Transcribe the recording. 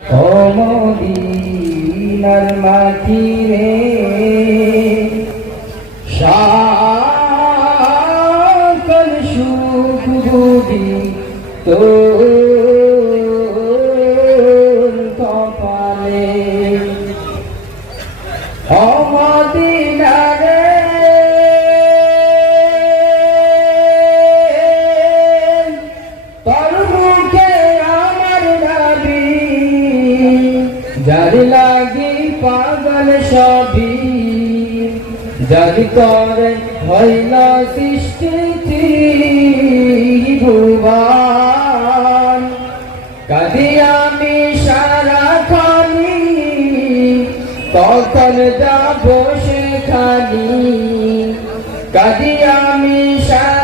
ও মদিনার মাটি রে সকল সুখ বুঝি তোর কপালে। ও মদিনা রে তোর মুখে আমার দাবি, যার লাগি পাগল সবই, যার করে হইল সৃষ্টি ত্রিভুবন। কাঁদি আমি সারাক্ষণি, কখন যাব সেখানি, কাঁদি আমি সারা